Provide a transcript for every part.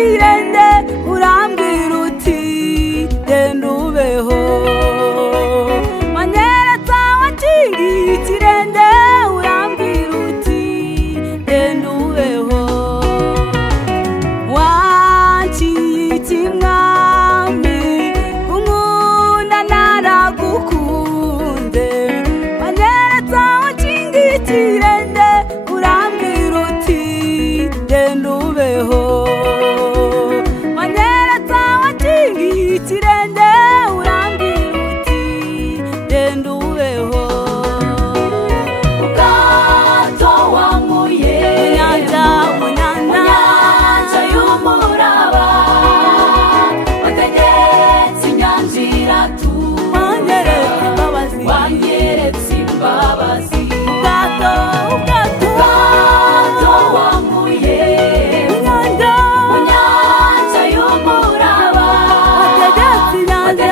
ikirende urambwira uti genda ubeho wanyeretse wacingiye ikirende urambwira uti genda ubeho wanciye ikimwami unkunda naragukunze wanyeretse wacingiye ikirende urambwira uti genda ubeho wanyeretse wacingiye ikirende urambwira uti genda ubeho ubwato wankuye mu nyanja y'umuraba wategetse inyanja iratura wanyeretse imbabazi ubwato wankuye mu nyanja y'umuraba wategetse inyanja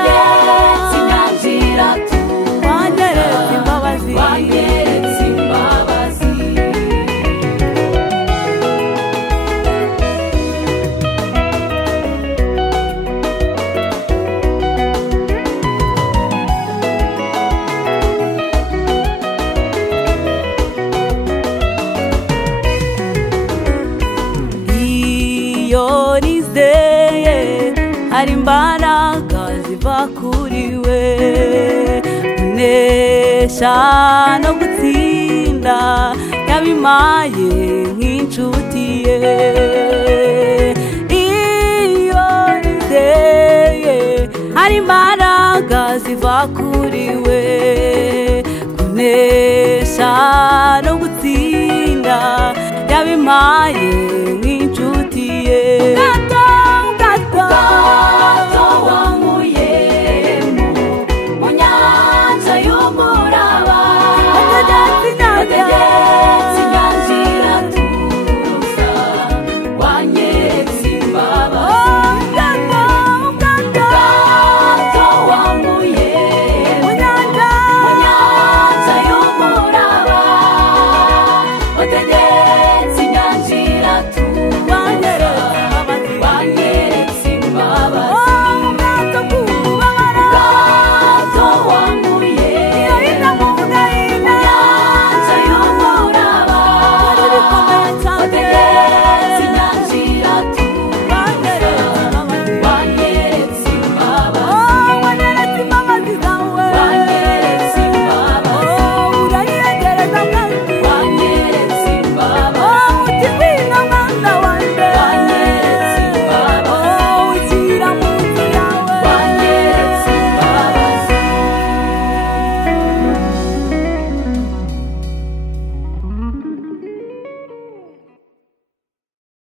iratura wanyeretse imbabazi wanyeretse imbabazi iyo nizeye hari imbaraga ziva kuri we kunesha no gutsinda yabimaye nk'inshuti ye iyo nizeye hari imbaraga ziva kuri we kunesha no gutsinda yabimaye nk'inshuti ye